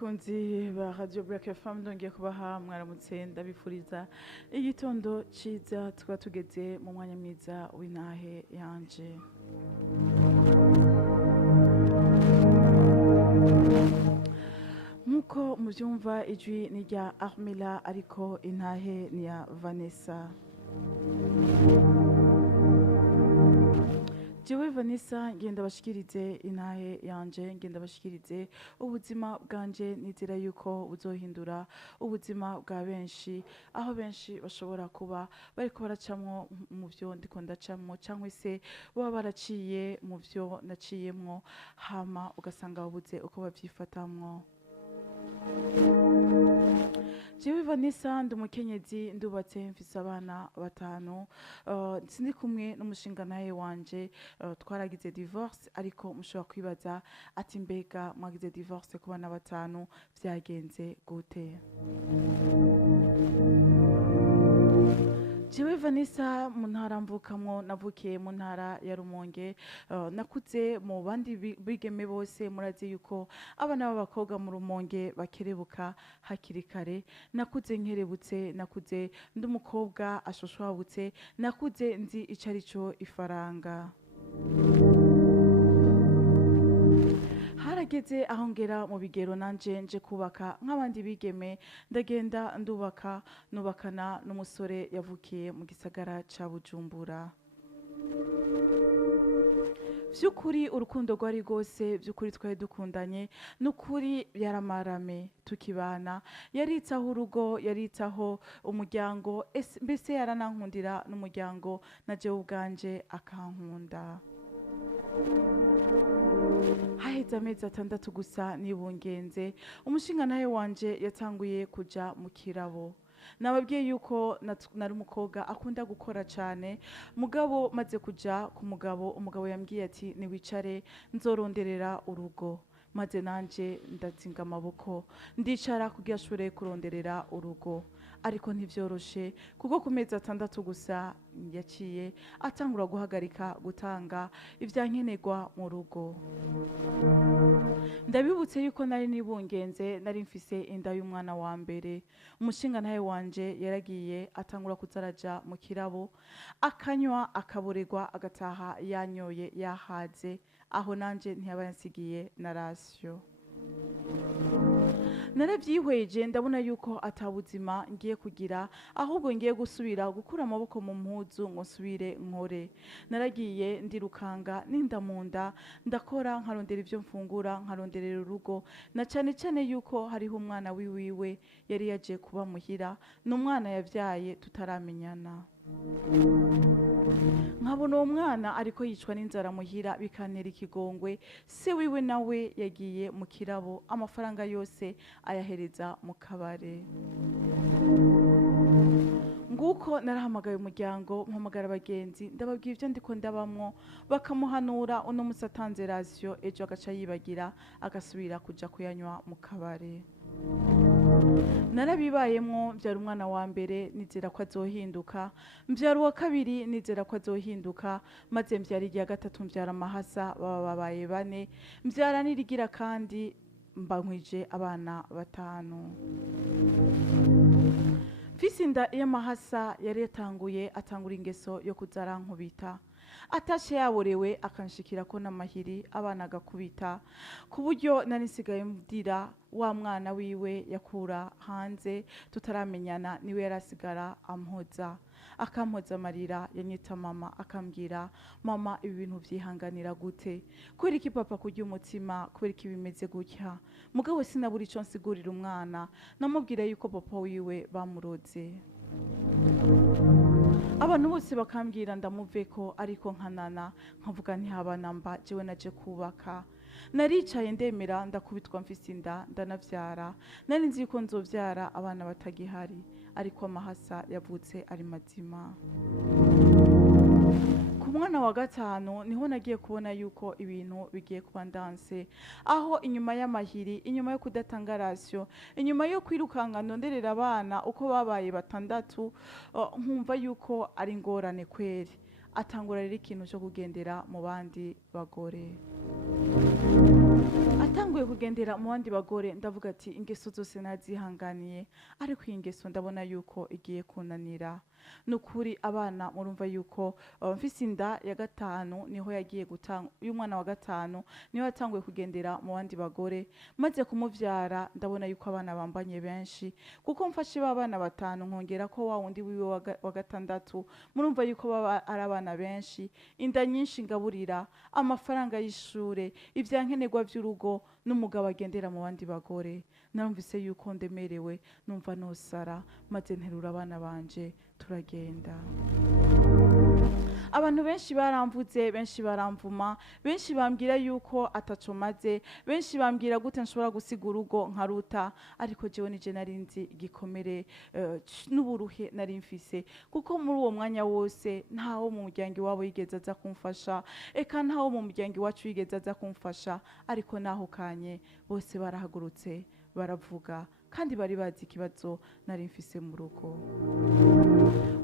bakunzi ba Radio Black FM ndongeye kubaha mwaramutse ndabifuriza igitondo ciza tukaba tugeze mu mwanya mwiza w'intahe yanje. Nkuko muvyumva ijwi ni rya Armila ariko intahe ni ya Vanessa. Jewe Vanessa ngenda bashikirize intahe yanje, ngenda bashikirize ubuzima bwanje, nizera yuko buzohindura ubuzima bwa benshi, aho benshi bashobora kuba bariko baracamwo mu vyo ndiko ndacamwo canke se baba baraciye mu vyo naciyemwo hama ugasanga babuze uko bavyifatamwo. Jewe Vanessa ndi umukenyezi ndubatse mfise abana batanu, sindi kumwe n'umushinganahe wanje, twaragize divorce ariko mushobora kwibaza ati mbega mwagize divorce ku bana batanu vyagenze gute? Jewe Vanessa mu ntara mvukamwo navukiye mu ntara ya Rumonge, nakuze mu bandi bigeme bose murazi yuko abana b'abakobwa mu Rumonge bakerebuka hakiri kare, nakuze nkerebutse, nakuze ndi umukobwa ashoshwabutse, nakuze nzi ico arico ifaranga. Harageze aho ngera mu bigero nanje nje kubaka nk'abandi bigeme, ndagenda ndubaka nubakana n'umusore yavukiye mu gisagara ca Bujumbura. Vy'ukuri urukundo rwari rwose, vy'ukuri twari dukundanye, n'ukuri yaramarame tukibana, yaritaho urugo, yaritaho umuryango, mbese yaranankundira n'umuryango na jewe ubwanje akankunda. Haheze amezi 6 gusa nibungenze, umushinganahe wanje yatanguye kuja mu kirabo. Nababwiye yuko nari umukobwa akunda gukora cane, mugabo maze kuja ku mugabo, umugabo yambwiye ati niwicare nzoronderera urugo. Maze nanje ndazinga amaboko ndicara kugira ashobore kuronderera urugo, ariko ntivyoroshe kuko ku mezi 6 gusa yaciye atangura guhagarika gutanga ivyankenerwa mu rugo. Ndabibutse yuko nari nibungenze, nari mfise inda y'umwana wa mbere. Umushinganahe wanje yaragiye atangura kuzaraja mu kirabo, akanywa akaborerwa agataha yanyoye yahaze, aho nanje ntiyaba yansigiye na rasyo. Naravyihweje ndabona yuko atabuzima ngiye kugira, ahubwo ngiye gusubira gukura amaboko mu mpuzu ngo nsubire nkore. Naragiye ndirukanga ninda munda, ndakora nkarondera ivyo mfungura, nkaronderera urugo, na cane cane yuko hariho umwana wiwiwe yari yaje kuba muhira, n'umwana yavyaye tutaramenyana. Nkabona uwo mwana ariko yicwa n'inzara muhira, bikantera ikigongwe. Se wiwe nawe yagiye mu kirabo, amafaranga yose ayahereza mu kabare. Nguko narahamagaye umuryango, mpamagara abagenzi, ndababwira ivyo ndiko ndabamwo, bakamuhanura. Uno musi atanze rasyo, ejo agaca yibagira agasubira kuja kuyanywa mu kabare. Narabibayemwo, mvyara umwana wa mbere nizera ko azohinduka, mvyara uwa kabiri nizera ko azohinduka, maze mvyara irya gatatu mvyara amahasa, baba babaye 4, mvyara n'irigira kandi mba nkwije abana 5. Mfise inda y'amahasa yari yatanguye atangura ingeso yo kuzara nkubita, atashe yaborewe akanshikirako n'amahiri abana agakubita, ku buryo nari nsigaye mdira wa mwana wiwe yakura hanze tutaramenyana niwe yarasigara ampoza, akampoza amarira, yanyita mama, akambwira mama ibi bintu vyihanganira gute, kubera iki papa kurya umutima, kubera iki bimeze gutya? Mugabo sinabura ico nsigurira umwana, namubwira yuko papa wiwe bamuroze. Abantu bose bakambwira ndamuveko, ariko nkanana nkavuga ntihabana mba jewe naje kubaka. Naricaye ndemera, ndakubitwa mfise inda, ndanavyara. Nari nzi yuko nzovyara abana batagihari, ariko amahasa yavutse ari mazima. Ku mwana wa 5 niho nagiye kubona yuko ibintu bigiye kuba ndanse, aho inyuma y'amahiri, inyuma yo kudatanga rasyo, inyuma yo kwirukanga ndonderera abana uko babaye 6, nkumva yuko ari ingorane kweri. Atangura rero ikintu cyo kugendera mu bandi bagore. Atanguye kugendera mu bandi bagore ndavuga ati ingeso zose nazihanganiye, ariko iyi ngeso ndabona yuko igiye kunanira. Nukuri abana murumva yuko mfise inda ya gatanu niho yagiye gutanga, y'umwana wa gatanu niho yatanguye kugendera mu bandi bagore, maze kumuvyara ndabona yuko abana bambanye benshi, kuko mfashe ba bana batanu nkongera ko wa wundi wiwe wa gatandatu, murumva yuko baba ari abana benshi, inda nyinshi ngaburira, amafaranga y'ishure, ivyankenerwa vy'urugo, n'umugabo agendera mu bandi bagore. Narumvise yuko ndemerewe, numva nosara, maze nterura abana banje turagenda. Abantu benshi baramvuze, benshi baramvuma, benshi bambwira yuko ataco maze, benshi bambwira gute nshobora gusiga urugo nkaruta, ariko jewe nije narinzi igikomere n'uburuhe nari mfise, kuko muri uwo mwanya wose ntawo mu muryango iwabo yigeze aza kumfasha, eka ntawo mu muryango iwacu yigeze aza kumfasha, ariko nahukanye bose barahagurutse baravuga, kandi bari bazi ikibazo nari mfise mu rugo.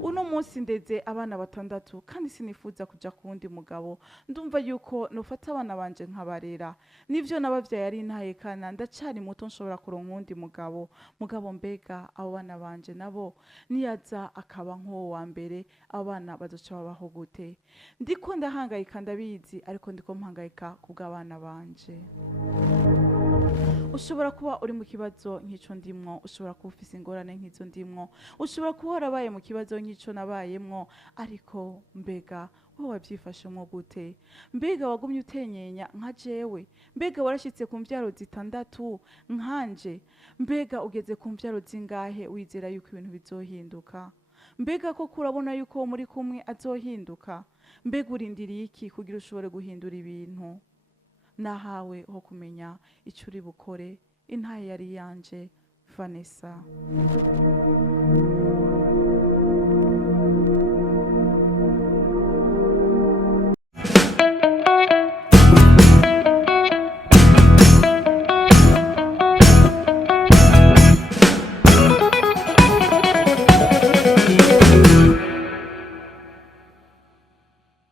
Uno munsi ndeze abana batandatu, kandi sinifuza kuja ku wundi mugabo. Ndumva yuko nofata abana banje nkabarera, nivyo nabavyaye ari intahekana, ndacari muto nshobora kuronka uwundi mugabo. Mugabo mbega abo bana banje nabo niyaza akaba nk'uwo wa mbere, abo bana bazoca babaho gute? Ndiko ndahangayika ndabizi, ariko ndiko mpangayika kubw'abana banje. Ushobora kuba uri mu kibazo nk'ico ndimwo, ushobora kuba ufise ingorane nk'izo ndimwo, ushobora kuba warabaye mu kibazo nk'ico nabayemwo, ariko mbega wowe wavyifashemwo gute? Mbega wagumye utenyenya nka jewe? Mbega warashitse ku mvyaro zitandatu nkanje? Mbega ugeze ku mvyaro zingahe wizera yuko ibintu bizohinduka? Mbega koko urabona yuko uwo muri kumwe azohinduka? Mbega urindiriye iki kugira ushobore guhindura ibintu? Nahawe ho kumenya ico uri bukore. Intahe yari yanje, Vanessa.